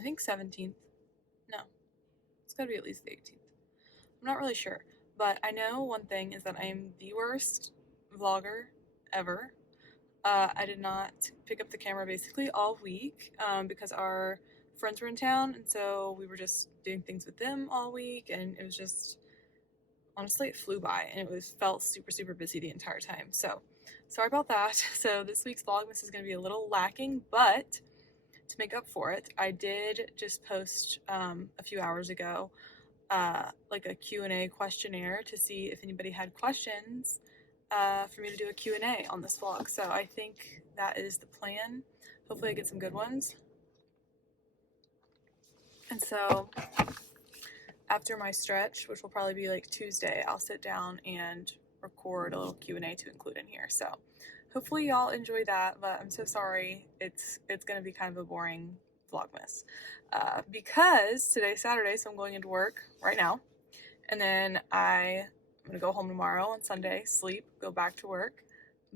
I think 17th. No, it's gotta be at least the 18th. I'm not really sure, but I know one thing is that I am the worst vlogger ever. I did not pick up the camera basically all week because our friends were in town, and so we were just doing things with them all week, and it was just, honestly, it flew by, and it felt super busy the entire time. So sorry about that. So this week's Vlogmas is going to be a little lacking, but to make up for it, I did just post a few hours ago like a Q&A questionnaire to see if anybody had questions for me to do a Q&A on this vlog. So I think that is the plan. Hopefully I get some good ones. And so after my stretch, which will probably be like Tuesday, I'll sit down and record a little Q&A to include in here. So hopefully y'all enjoy that, but I'm so sorry. It's gonna be kind of a boring Vlogmas because today's Saturday, so I'm going into work right now, and then I'm gonna go home tomorrow on Sunday, sleep, go back to work,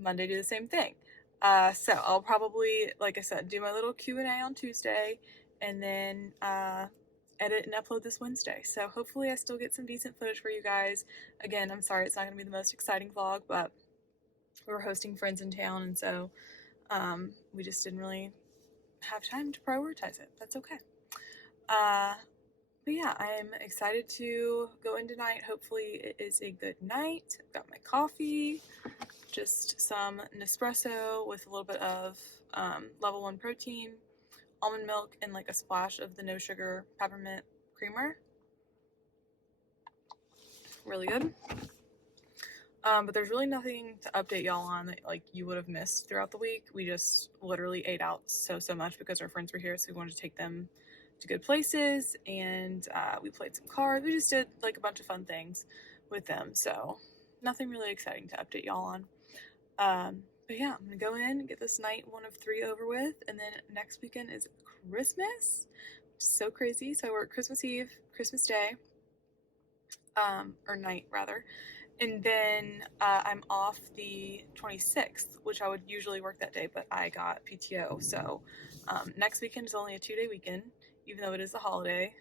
Monday do the same thing. So I'll probably, like I said, do my little Q&A on Tuesday, and then edit and upload this Wednesday. So hopefully I still get some decent footage for you guys. Again, I'm sorry it's not going to be the most exciting vlog, but we were hosting friends in town, and so we just didn't really have time to prioritize it. That's okay. But yeah, I'm excited to go in tonight. Hopefully it is a good night. I've got my coffee, just some Nespresso with a little bit of level 1 protein, almond milk, and like a splash of the no sugar peppermint creamer. Really good. But there's really nothing to update y'all on that like you would have missed throughout the week. We just literally ate out so much because our friends were here, so we wanted to take them to good places, and we played some cards. We just did like a bunch of fun things with them, so nothing really exciting to update y'all on. But yeah, I'm gonna go in and get this night 1 of 3 over with, and then next weekend is Christmas, which is so crazy. So I work Christmas Eve, Christmas Day, or night rather, and then I'm off the 26th, which I would usually work that day, but I got PTO. So next weekend is only a 2-day weekend, even though it is a holiday.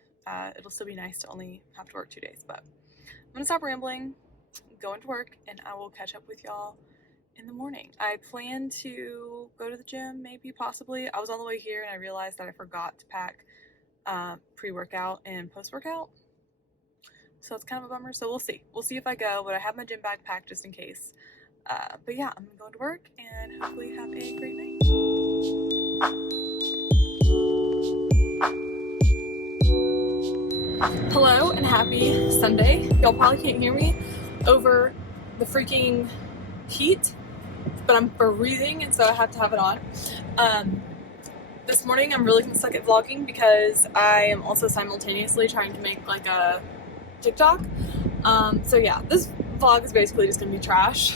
It'll still be nice to only have to work 2 days, but I'm gonna stop rambling, go into work, and I will catch up with y'all in the morning. I plan to go to the gym, maybe, possibly. I was on the way here and I realized that I forgot to pack pre-workout and post-workout, so it's kind of a bummer. So we'll see if I go, but I have my gym bag packed just in case. But yeah, I'm gonna go to work and hopefully have a great night. Hello and happy Sunday. Y'all probably can't hear me over the freaking heat, but I'm freezing, and so I have to have it on. This morning I'm really gonna suck at vlogging because I am also simultaneously trying to make like a TikTok. So yeah, this vlog is basically just gonna be trash,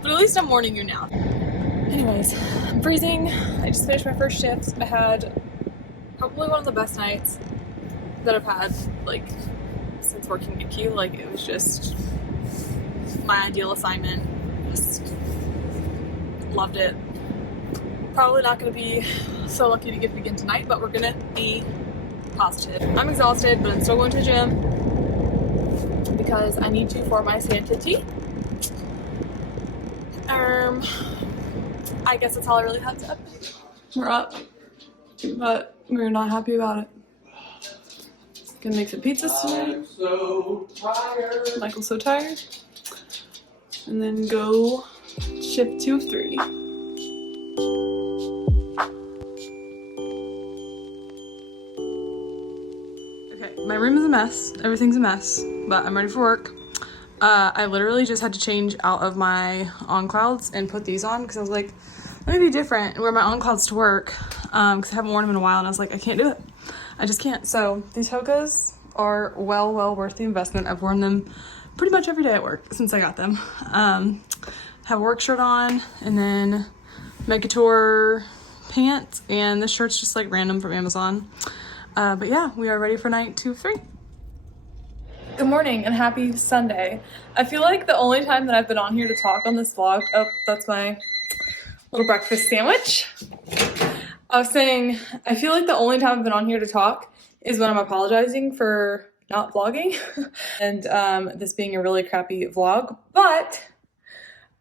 but at least I'm warning you now. Anyways, I'm freezing. I just finished my first shift. I had probably one of the best nights that I've had like since working Nicu. Like, it was just my ideal assignment. Just loved it. Probably not going to be so lucky to get it again tonight, but we're going to be positive. I'm exhausted, but I'm still going to the gym because I need to for my sanity. I guess that's all I really have to update. We're up, but we're not happy about it. Gonna make some pizzas tonight. So tired. Michael's so tired. And then go shift 2 of 3. Okay, my room is a mess. Everything's a mess, but I'm ready for work. I literally just had to change out of my on clouds and put these on because I was like, let me be different and wear my on clouds to work because I haven't worn them in a while, and I was like, I can't do it. I just can't. So these Hokas are well worth the investment. I've worn them pretty much every day at work since I got them. Have a work shirt on, and then Mega Tour pants, and this shirt's just like random from Amazon. But yeah, we are ready for night 2 of 3. Good morning and happy Sunday. I feel like the only time that I've been on here to talk on this vlog, oh, that's my little breakfast sandwich. I was saying, I feel like the only time I've been on here to talk is when I'm apologizing for not vlogging and this being a really crappy vlog, but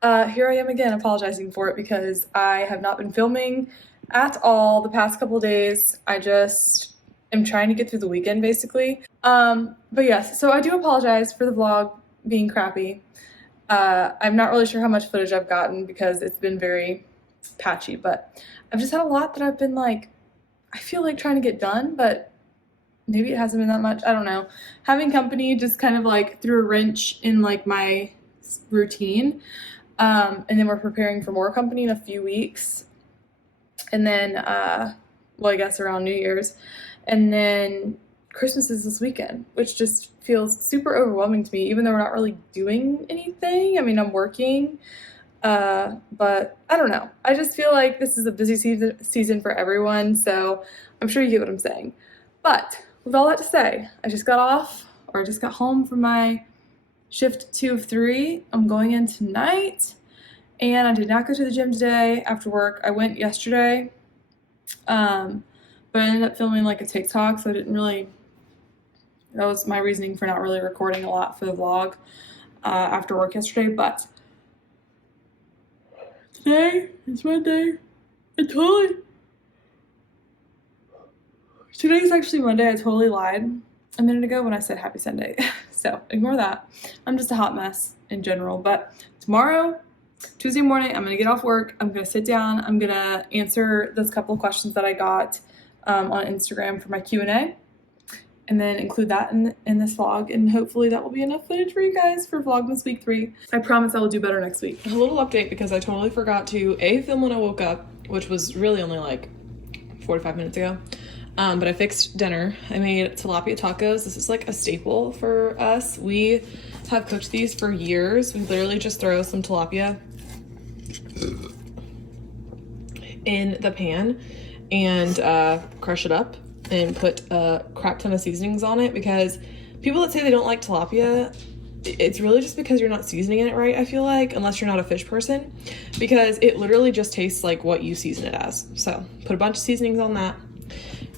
here I am again apologizing for it because I have not been filming at all the past couple days. I just am trying to get through the weekend basically. But yes, so I do apologize for the vlog being crappy. I'm not really sure how much footage I've gotten because it's been very patchy, but I've just had a lot that I've been like, I feel like trying to get done, but maybe it hasn't been that much. I don't know. Having company just kind of like threw a wrench in like my routine. And then we're preparing for more company in a few weeks. And then, well, I guess around New Year's. And then Christmas is this weekend, which just feels super overwhelming to me, even though we're not really doing anything. I mean, I'm working. But I don't know. I just feel like this is a busy season for everyone, so I'm sure you get what I'm saying. But with all that to say, I just got home from my shift 2 of 3. I'm going in tonight, and I did not go to the gym today after work. I went yesterday, but I ended up filming like a TikTok, so I didn't really, that was my reasoning for not really recording a lot for the vlog after work yesterday, but today is Monday. Today's actually Monday. I totally lied a minute ago when I said happy Sunday. So ignore that. I'm just a hot mess in general. But tomorrow, Tuesday morning, I'm going to get off work. I'm going to sit down. I'm going to answer those couple of questions that I got on Instagram for my Q&A. And then include that in this vlog, and hopefully that will be enough footage for you guys for Vlogmas week 3. I promise I will do better next week. A little update because I totally forgot to film when I woke up, which was really only like 45 minutes ago. But I fixed dinner. I made tilapia tacos. This is like a staple for us. We have cooked these for years. We literally just throw some tilapia in the pan and crush it up and put a crap ton of seasonings on it, because people that say they don't like tilapia, it's really just because you're not seasoning it right, I feel like, unless you're not a fish person, because it literally just tastes like what you season it as. So put a bunch of seasonings on that,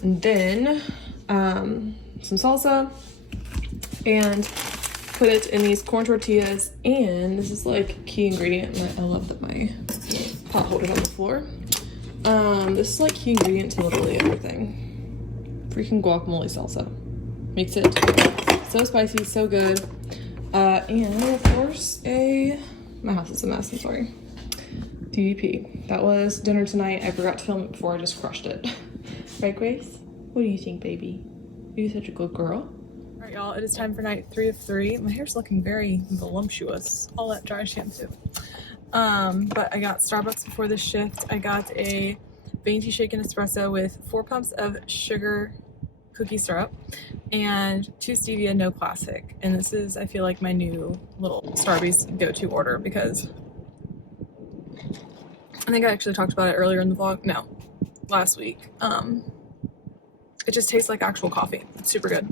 and then some salsa, and put it in these corn tortillas. And this is like key ingredient. I love that my pot holder's on the floor. This is like key ingredient to literally everything. Freaking guacamole salsa. Makes it so spicy, so good. And of course, my house is a mess, I'm sorry. DDP. That was dinner tonight. I forgot to film it before I just crushed it. Right, Grace? What do you think, baby? You're such a good girl. All right, y'all, it is time for night 3 of 3. My hair's looking very voluptuous. All that dry shampoo. But I got Starbucks before this shift. I got a venti shaken espresso with 4 pumps of sugar cookie syrup and 2 stevia, no classic. And this is, I feel like, my new little Starbucks go-to order, because I think I actually talked about it earlier in the vlog. No, last week. It just tastes like actual coffee. It's super good.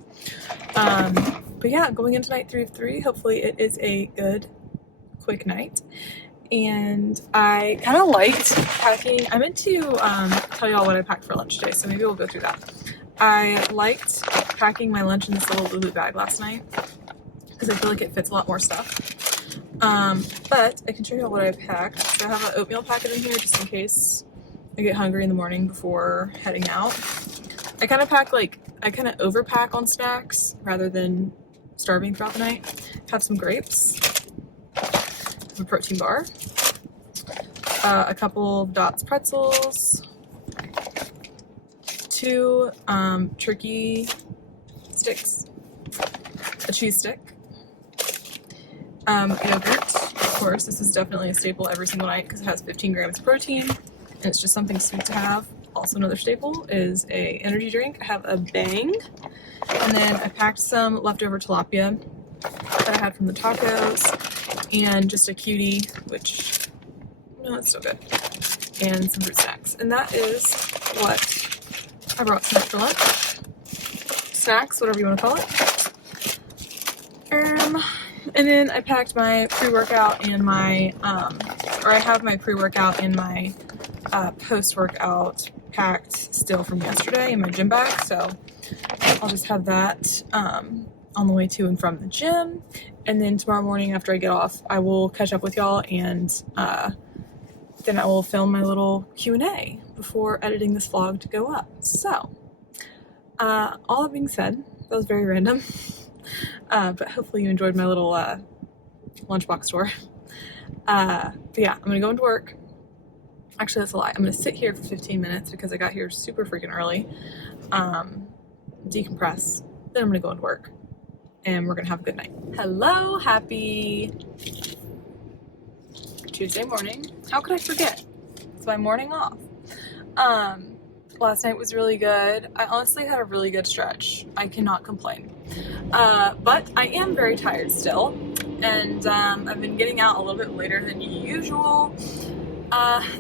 But yeah, going into night 3 of 3, hopefully it is a good, quick night. And I kind of liked packing. I meant to tell y'all what I packed for lunch today, so maybe we'll go through that. I liked packing my lunch in this little Lulu bag last night because I feel like it fits a lot more stuff. But I can show y'all what I packed. So I have an oatmeal packet in here just in case I get hungry in the morning before heading out. I kind of overpack on snacks rather than starving throughout the night. Have some grapes. A protein bar, a couple Dots pretzels, 2 turkey sticks, a cheese stick, yogurt. Of course, this is definitely a staple every single night because it has 15 grams of protein and it's just something sweet to have. Also, another staple is a energy drink. I have a Bang, and then I packed some leftover tilapia that I had from the tacos, and just a cutie, which, no, it's still good, and some fruit snacks. And that is what I brought tonight for lunch. Snacks, whatever you want to call it. And then I packed my pre-workout and my, I have my pre-workout and my post-workout packed still from yesterday in my gym bag, so I'll just have that on the way to and from the gym. And then tomorrow morning after I get off, I will catch up with y'all, and then I will film my little Q&A before editing this vlog to go up. So all that being said, that was very random, but hopefully you enjoyed my little lunchbox tour. But yeah, I'm gonna go into work. Actually, that's a lie. I'm gonna sit here for 15 minutes because I got here super freaking early, decompress, then I'm gonna go into work, and we're gonna have a good night. Hello, happy Tuesday morning. How could I forget? It's my morning off. Last night was really good. I honestly had a really good stretch. I cannot complain. But I am very tired still, and I've been getting out a little bit later than usual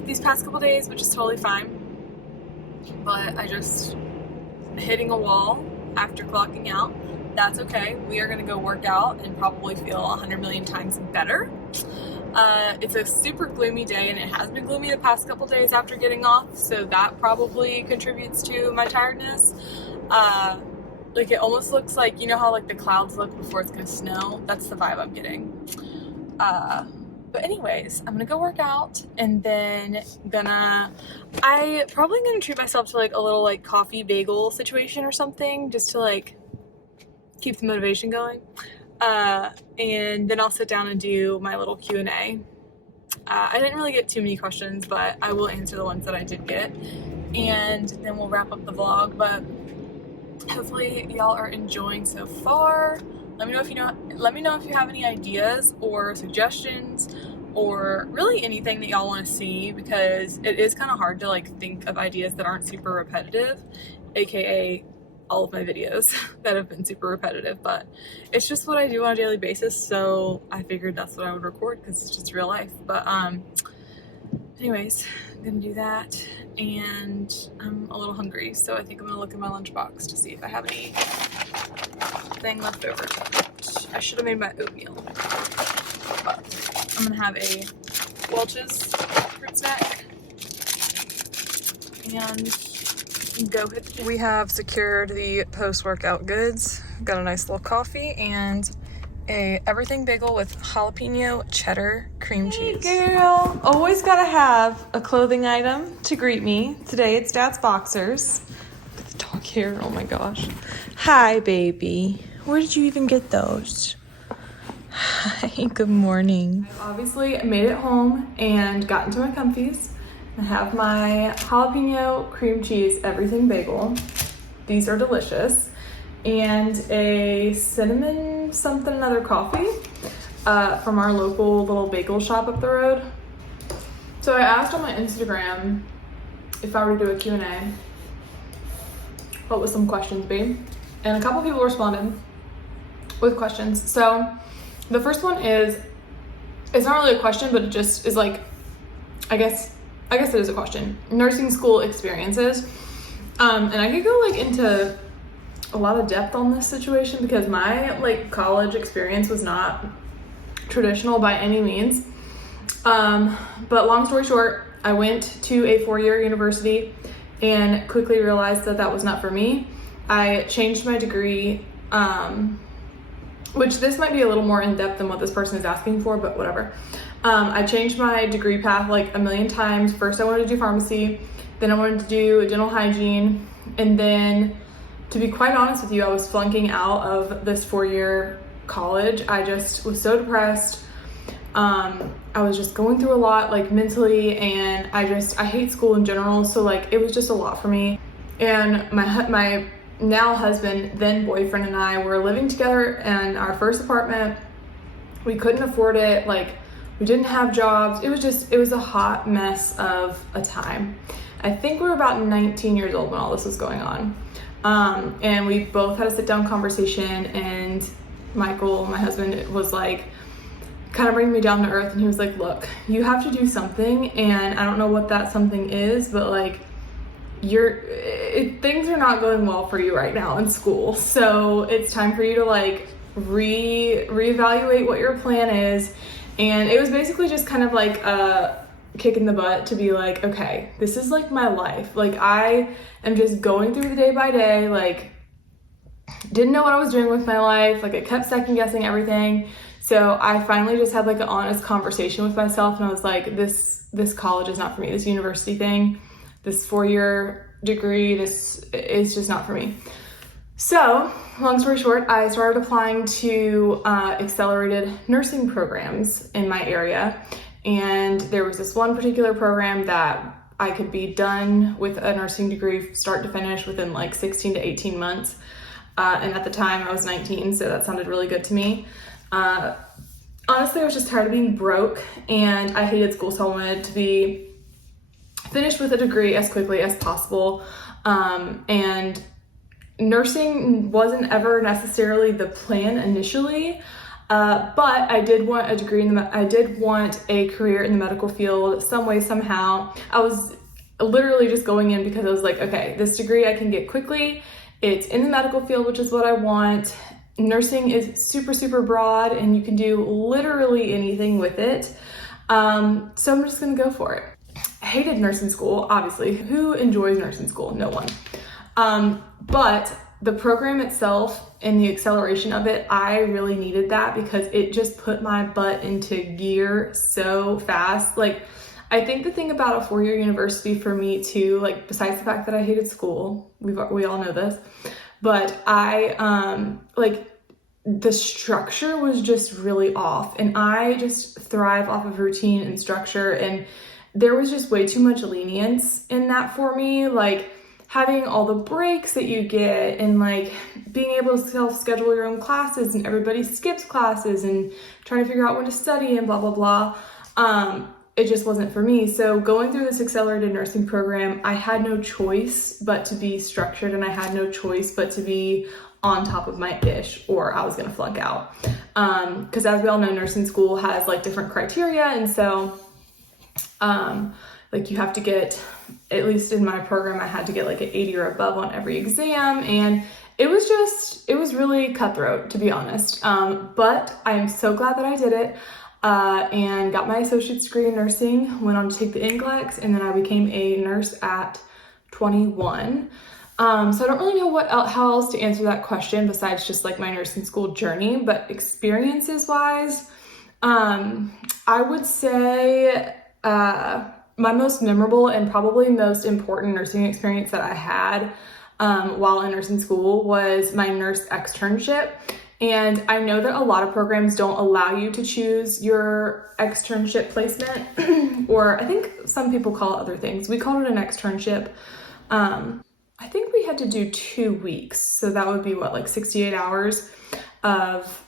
these past couple days, which is totally fine. But I just hitting a wall after clocking out. That's okay. We are gonna go work out and probably feel 100 million times better. It's a super gloomy day, and it has been gloomy the past couple days after getting off, so that probably contributes to my tiredness. Like, it almost looks like, you know how like the clouds look before it's gonna snow? That's the vibe I'm getting. But anyways, I'm gonna go work out, and then I probably gonna treat myself to like a little like coffee bagel situation or something, just to like keep the motivation going. And then I'll sit down and do my little Q&A. I didn't really get too many questions, but I will answer the ones that I did get, and then we'll wrap up the vlog. But hopefully y'all are enjoying so far. Let me know if you have any ideas or suggestions, or really anything that y'all want to see, because it is kind of hard to like think of ideas that aren't super repetitive, aka all of my videos that have been super repetitive. But it's just what I do on a daily basis, so I figured that's what I would record because it's just real life. But anyways, I'm gonna do that, and I'm a little hungry, so I think I'm gonna look in my lunchbox to see if I have anything left over. I should have made my oatmeal, but I'm gonna have a Welch's fruit snack and go hit. We have secured the post-workout goods. Got a nice little coffee and a everything bagel with jalapeno cheddar cream cheese. Hey girl, always gotta have a clothing item to greet me. Today it's Dad's boxers. Look at the dog hair, oh my gosh. Hi baby, where did you even get those? Hi, good morning. I obviously made it home and got into my comfies. I have my jalapeno cream cheese everything bagel. These are delicious. And a cinnamon something another coffee from our local little bagel shop up the road. So I asked on my Instagram if I were to do a Q&A, what would some questions be? And a couple people responded with questions. So the first one is, it's not really a question, but it just is like, I guess it is a question. Nursing school experiences. And I could go like into a lot of depth on this situation because my like college experience was not traditional by any means. But long story short, I went to a 4-year university and quickly realized that that was not for me. I changed my degree, which this might be a little more in depth than what this person is asking for, but whatever. I changed my degree path like a million times. First I wanted to do pharmacy, then I wanted to do dental hygiene, and then to be quite honest with you, I was flunking out of this 4-year college. I just was so depressed. I was just going through a lot like mentally, and I hate school in general, so like it was just a lot for me. And my now husband, then boyfriend, and I were living together in our first apartment. We couldn't afford it, like we didn't have jobs. It was a hot mess of a time. I think we were about 19 years old when all this was going on. And we both had a sit down conversation, and Michael, my husband, was like kind of bringing me down to earth, and he was like, look, you have to do something, and I don't know what that something is, but like things are not going well for you right now in school, so it's time for you to like reevaluate what your plan is. And it was basically just kind of like kick in the butt to be like, okay, this is like my life. Like I am just going through the day by day, like didn't know what I was doing with my life. Like I kept second guessing everything. So I finally just had like an honest conversation with myself and I was like, this college is not for me. This university thing, this 4-year degree, this is just not for me. So long story short, I started applying to accelerated nursing programs in my area. And there was this one particular program that I could be done with a nursing degree start to finish within like 16 to 18 months. And at the time I was 19, so that sounded really good to me. Honestly, I was just tired of being broke and I hated school, so I wanted to be finished with a degree as quickly as possible. And nursing wasn't ever necessarily the plan initially, but I did want a degree I did want a career in the medical field some way, somehow. I was literally just going in because I was like, okay, this degree I can get quickly. It's in the medical field, which is what I want. Nursing is super, super broad and you can do literally anything with it. So I'm just gonna go for it. I hated nursing school, obviously. Who enjoys nursing school? No one. But the program itself and the acceleration of it, I really needed that because it just put my butt into gear so fast. Like, I think the thing about a 4-year university for me too, like besides the fact that I hated school, we all know this, but like the structure was just really off and I just thrive off of routine and structure, and there was just way too much lenience in that for me. Like having all the breaks that you get and like being able to self-schedule your own classes and everybody skips classes and trying to figure out when to study and blah, blah, blah. It just wasn't for me. So going through this accelerated nursing program, I had no choice but to be structured and I had no choice but to be on top of my ish or I was gonna flunk out. Because as we all know, nursing school has like different criteria, and so like you have to get, at least in my program, I had to get like an 80 or above on every exam, and it was really cutthroat, to be honest. But I am so glad that I did it. And got my associate's degree in nursing, went on to take the NCLEX, and then I became a nurse at 21. So I don't really know how else to answer that question besides just like my nursing school journey, but experiences wise, I would say, my most memorable and probably most important nursing experience that I had, while in nursing school was my nurse externship. And I know that a lot of programs don't allow you to choose your externship placement, or I think some people call it other things. We called it an externship. I think we had to do 2 weeks. So that would be what, like 68 hours of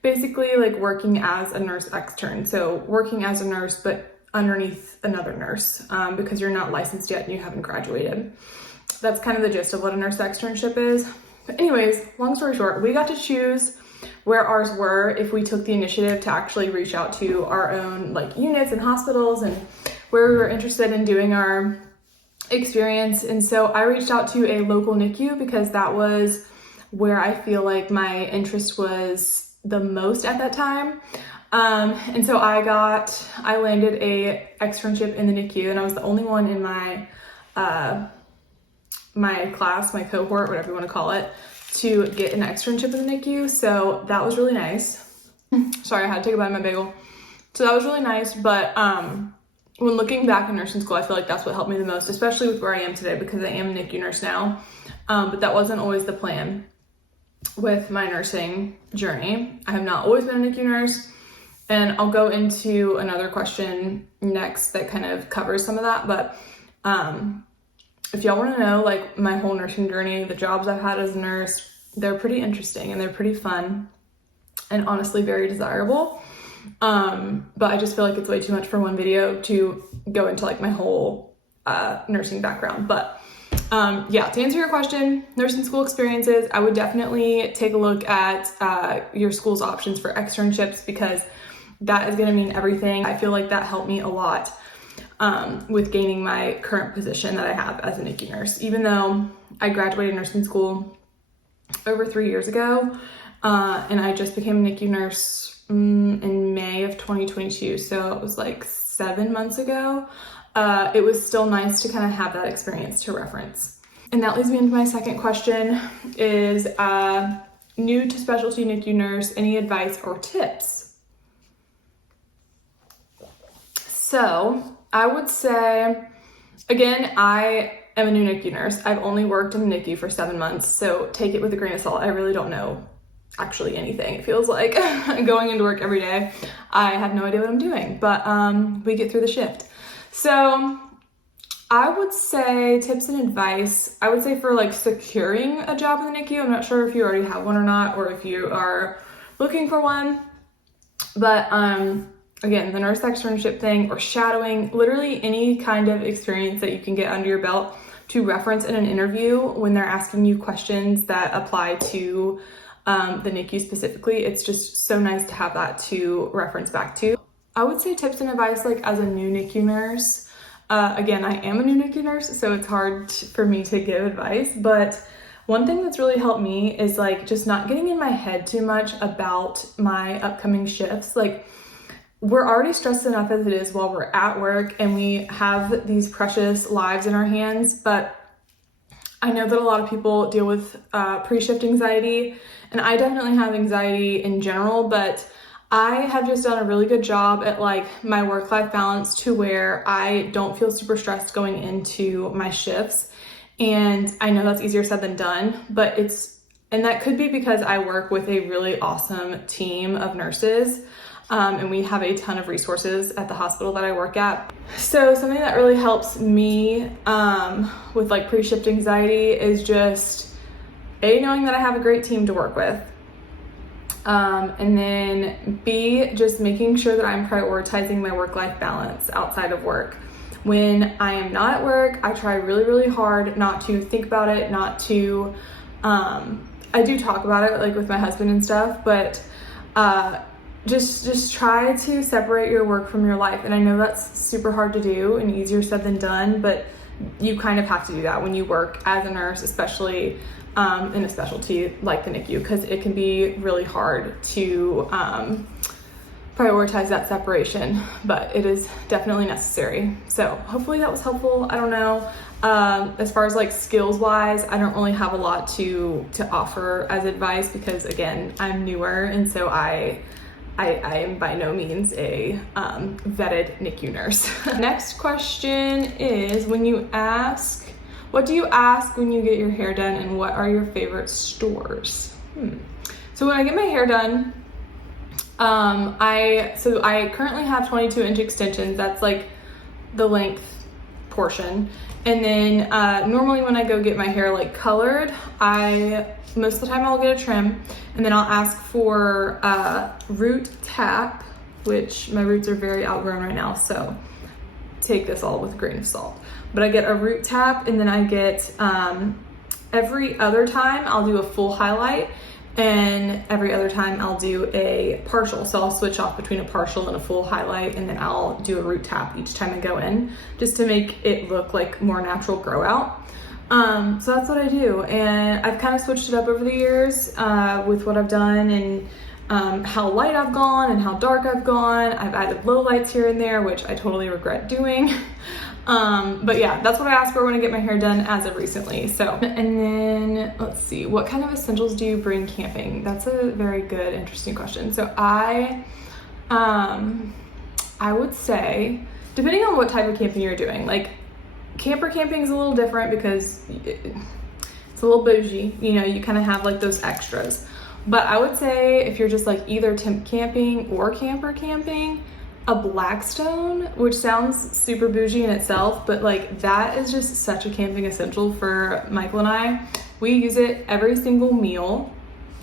basically like working as a nurse extern. So working as a nurse, but underneath another nurse, because you're not licensed yet and you haven't graduated. That's kind of the gist of what a nurse externship is. But anyways, long story short, we got to choose where ours were if we took the initiative to actually reach out to our own like units and hospitals and where we were interested in doing our experience. And so I reached out to a local Nicu because that was where I feel like my interest was the most at that time. And so I landed a externship in the NICU, and I was the only one in my class, my cohort, whatever you want to call it, to get an externship in the NICU. So that was really nice. Sorry, I had to take a bite of my bagel. So that was really nice. But when looking back in nursing school, I feel like that's what helped me the most, especially with where I am today, because I am a NICU nurse now. But that wasn't always the plan with my nursing journey. I have not always been a NICU nurse. And I'll go into another question next that kind of covers some of that. But if y'all want to know like my whole nursing journey, the jobs I've had as a nurse, they're pretty interesting and they're pretty fun and honestly very desirable. But I just feel like it's way too much for one video to go into like my whole nursing background. But yeah, to answer your question, nursing school experiences, I would definitely take a look at your school's options for externships, because that is going to mean everything. I feel like that helped me a lot with gaining my current position that I have as a NICU nurse. Even though I graduated nursing school over 3 years ago, and I just became a NICU nurse in May of 2022. So it was like 7 months ago, it was still nice to kind of have that experience to reference. And that leads me into my second question is, new to specialty NICU nurse, any advice or tips? So I would say, again, I am a new NICU nurse. I've only worked in the NICU for 7 months, so take it with a grain of salt. I really don't know actually anything. It feels like going into work every day. I have no idea what I'm doing, but we get through the shift. So I would say tips and advice, I would say for like securing a job in the NICU. I'm not sure if you already have one or not, or if you are looking for one, but again, the nurse externship thing or shadowing, literally any kind of experience that you can get under your belt to reference in an interview when they're asking you questions that apply to the NICU specifically. It's just so nice to have that to reference back to. I would say tips and advice, like as a new NICU nurse, again, I am a new NICU nurse, so it's hard for me to give advice, but one thing that's really helped me is like just not getting in my head too much about my upcoming shifts. Like, we're already stressed enough as it is while we're at work and we have these precious lives in our hands, but I know that a lot of people deal with pre-shift anxiety, and I definitely have anxiety in general, but I have just done a really good job at like my work-life balance to where I don't feel super stressed going into my shifts. And I know that's easier said than done, but and that could be because I work with a really awesome team of nurses. And we have a ton of resources at the hospital that I work at. So something that really helps me with like pre-shift anxiety is just A, knowing that I have a great team to work with. And then B, just making sure that I'm prioritizing my work-life balance outside of work. When I am not at work, I try really, really hard not to think about it, not to, I do talk about it like with my husband and stuff, but just try to separate your work from your life. And I know that's super hard to do and easier said than done, but you kind of have to do that when you work as a nurse, especially in a specialty like the NICU, because it can be really hard to prioritize that separation, but it is definitely necessary. So hopefully that was helpful. I don't know. As far as like skills wise, I don't really have a lot to offer as advice because again, I'm newer, and so I am by no means a vetted NICU nurse. Next question is, what do you ask when you get your hair done, and what are your favorite stores? So when I get my hair done, I currently have 22-inch extensions. That's like the length portion. And then normally when I go get my hair like colored, most of the time I'll get a trim, and then I'll ask for root tap, which my roots are very outgrown right now, so take this all with a grain of salt. But I get a root tap, and then I get every other time I'll do a full highlight, and every other time I'll do a partial. So I'll switch off between a partial and a full highlight, and then I'll do a root tap each time I go in, just to make it look like more natural grow out. So that's what I do, and I've kind of switched it up over the years with what I've done, and how light I've gone and how dark I've gone. I've added low lights here and there, which I totally regret doing. But yeah, that's what I ask for when I get my hair done as of recently. So, and then let's see, what kind of essentials do you bring camping? That's a very good, interesting question. So I would say, depending on what type of camping you're doing, like camper camping is a little different because it's a little bougie, you know, you kind of have like those extras. But I would say if you're just like either tent camping or camper camping, a Blackstone, which sounds super bougie in itself, but like that is just such a camping essential for Michael and I. We use it every single meal,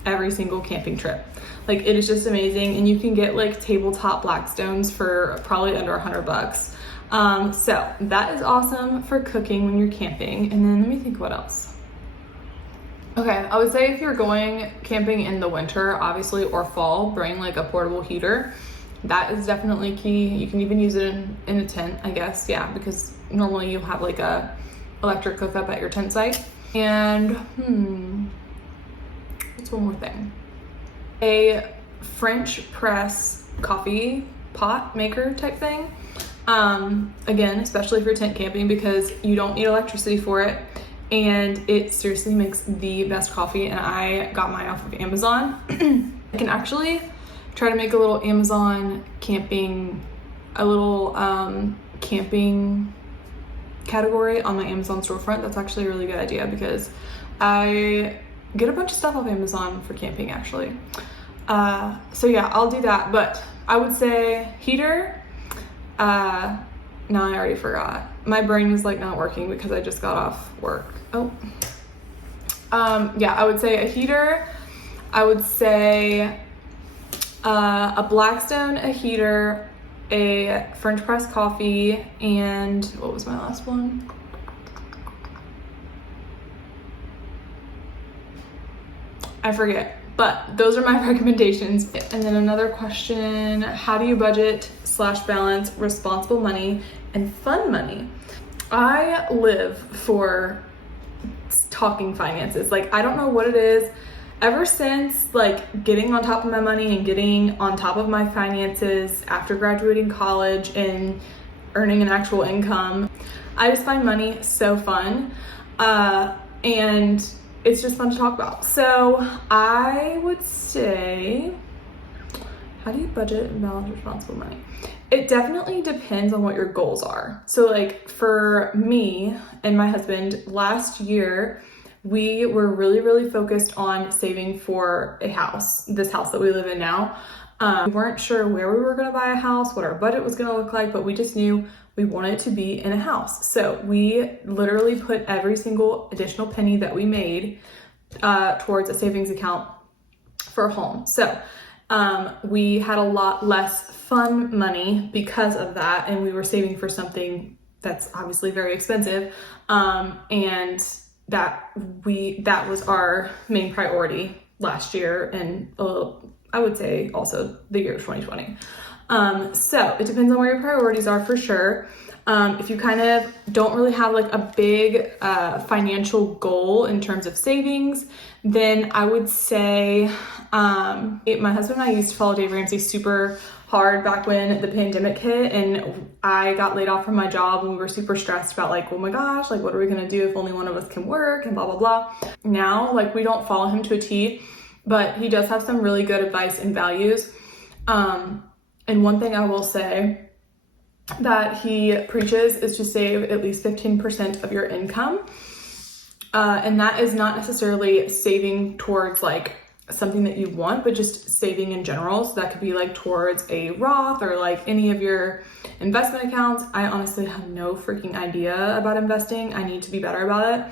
every single camping trip. Like it is just amazing, and you can get like tabletop Blackstones for probably under $100. So that is awesome for cooking when you're camping. And then let me think what else. Okay, I would say if you're going camping in the winter, obviously, or fall, bring like a portable heater. That is definitely key. You can even use it in a tent, I guess. Yeah, because normally you have like a electric hookup at your tent site. And what's one more thing? A French press coffee pot maker type thing. Again, especially for tent camping, because you don't need electricity for it, and it seriously makes the best coffee, and I got mine off of Amazon. I can actually try to make a little Amazon camping, camping category on my Amazon storefront. That's actually a really good idea because I get a bunch of stuff off Amazon for camping actually. So yeah, I'll do that, but I would say heater. No, I already forgot. My brain is like not working because I just got off work. Oh. Yeah, I would say a heater. I would say a Blackstone, a heater, a French press coffee, and what was my last one? I forget, but those are my recommendations. And then another question, how do you budget / balance responsible money and fun money? I live for talking finances. Like, I don't know what it is. Ever since like getting on top of my money and getting on top of my finances after graduating college and earning an actual income, I just find money so fun. And it's just fun to talk about. So I would say, how do you budget and balance responsible money? It definitely depends on what your goals are. So like for me and my husband, last year, we were really focused on saving for a house, this house that we live in now. We weren't sure where we were gonna buy a house, what our budget was gonna look like, but we just knew we wanted to be in a house. So we literally put every single additional penny that we made towards a savings account for a home. So we had a lot less fun money because of that, and we were saving for something that's obviously very expensive, and that was our main priority last year, and I would say also the year of 2020. So it depends on where your priorities are for sure. If you kind of don't really have like a big financial goal in terms of savings, then I would say my husband and I used to follow Dave Ramsey super hard back when the pandemic hit, and I got laid off from my job, and we were super stressed about like, oh my gosh, like what are we gonna do if only one of us can work, and blah blah blah. Now like we don't follow him to a T, but he does have some really good advice and values. And one thing I will say that he preaches is to save at least 15% of your income. And that is not necessarily saving towards like something that you want, but just saving in general. So that could be like towards a Roth or like any of your investment accounts. I honestly have no freaking idea about investing. I need to be better about it.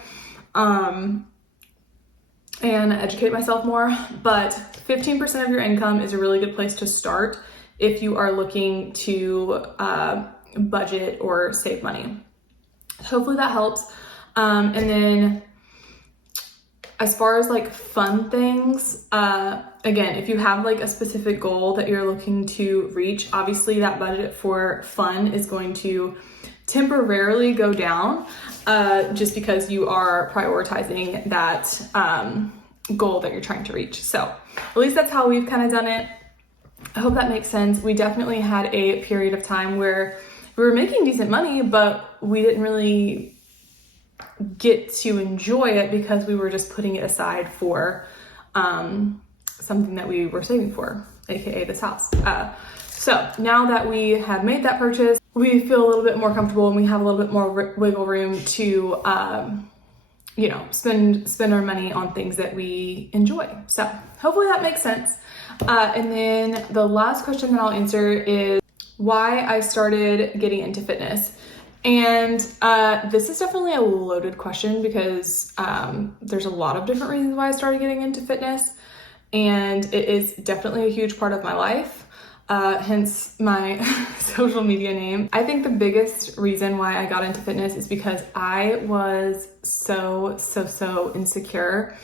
And educate myself more, but 15% of your income is a really good place to start if you are looking to budget or save money. Hopefully that helps. And then as far as like fun things, again, if you have like a specific goal that you're looking to reach, obviously that budget for fun is going to temporarily go down, just because you are prioritizing that goal that you're trying to reach. So at least that's how we've kind of done it. I hope that makes sense. We definitely had a period of time where we were making decent money, but we didn't really get to enjoy it because we were just putting it aside for something that we were saving for, aka this house. So now that we have made that purchase, we feel a little bit more comfortable and we have a little bit more wiggle room to you know, spend our money on things that we enjoy. So hopefully that makes sense. And then the last question that I'll answer is why I started getting into fitness. And this is definitely a loaded question because there's a lot of different reasons why I started getting into fitness, and it is definitely a huge part of my life, hence my social media name. I think the biggest reason why I got into fitness is because I was so insecure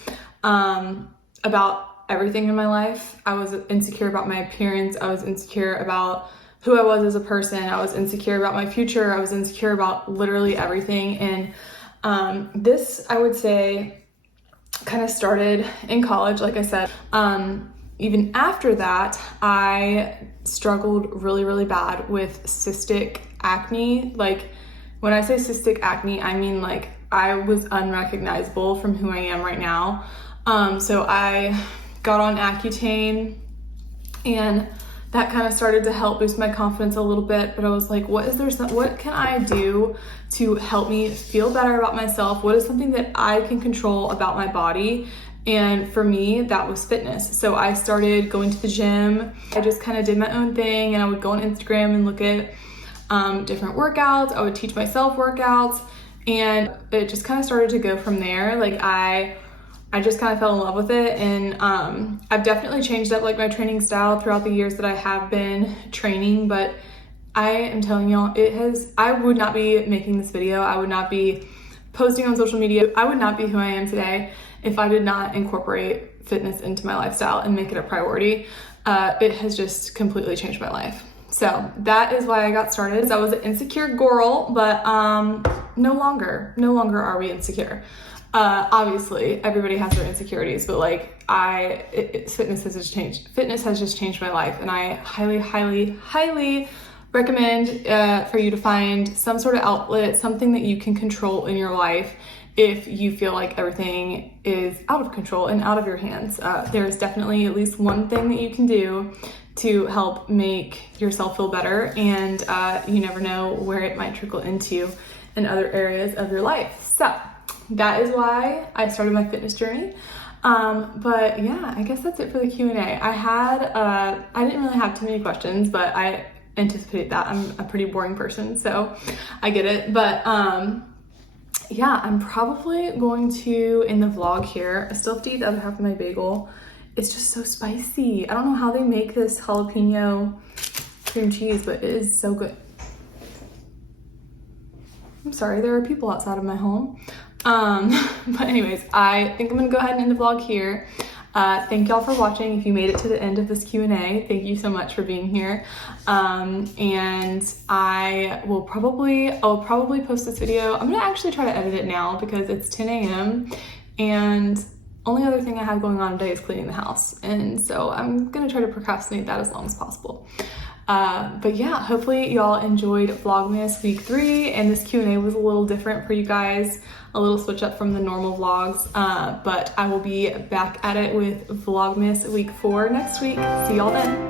about everything in my life. I was insecure about my appearance. I was insecure about who I was as a person. I was insecure about my future. I was insecure about literally everything. And this, I would say, kind of started in college, like I said. Even after that, I struggled really bad with cystic acne. Like when I say cystic acne, I mean like I was unrecognizable from who I am right now. So I got on Accutane, and that kind of started to help boost my confidence a little bit. But I was like, what can I do to help me feel better about myself? What is something that I can control about my body? And for me, that was fitness. So I started going to the gym. I just kind of did my own thing, and I would go on Instagram and look at different workouts. I would teach myself workouts, and it just kind of started to go from there. Like I just kind of fell in love with it, and I've definitely changed up like my training style throughout the years that I have been training, but I am telling y'all, I would not be making this video, I would not be posting on social media, I would not be who I am today if I did not incorporate fitness into my lifestyle and make it a priority. It has just completely changed my life. So that is why I got started. I was an insecure girl, but no longer are we insecure. Obviously everybody has their insecurities, but like fitness has just changed my life, and I highly recommend for you to find some sort of outlet, something that you can control in your life if you feel like everything is out of control and out of your hands. There's definitely at least one thing that you can do to help make yourself feel better, and you never know where it might trickle into in other areas of your life. So that is why I started my fitness journey. But yeah, I guess that's it for the Q&A. I didn't really have too many questions, but I anticipate that. I'm a pretty boring person, so I get it. But yeah, I'm probably going to end the vlog here. I still have to eat the other half of my bagel. It's just so spicy. I don't know how they make this jalapeno cream cheese, but it is so good. I'm sorry, there are people outside of my home. But anyways, I think I'm gonna go ahead and end the vlog here. Thank y'all for watching. If you made it to the end of this Q&A, thank you so much for being here. And I'll probably post this video. I'm gonna actually try to edit it now because it's 10 a.m. and only other thing I have going on today is cleaning the house. And so I'm gonna try to procrastinate that as long as possible. But yeah, hopefully y'all enjoyed Vlogmas week 3, and this Q&A was a little different for you guys, a little switch up from the normal vlogs, but I will be back at it with Vlogmas week 4 next week. See y'all then.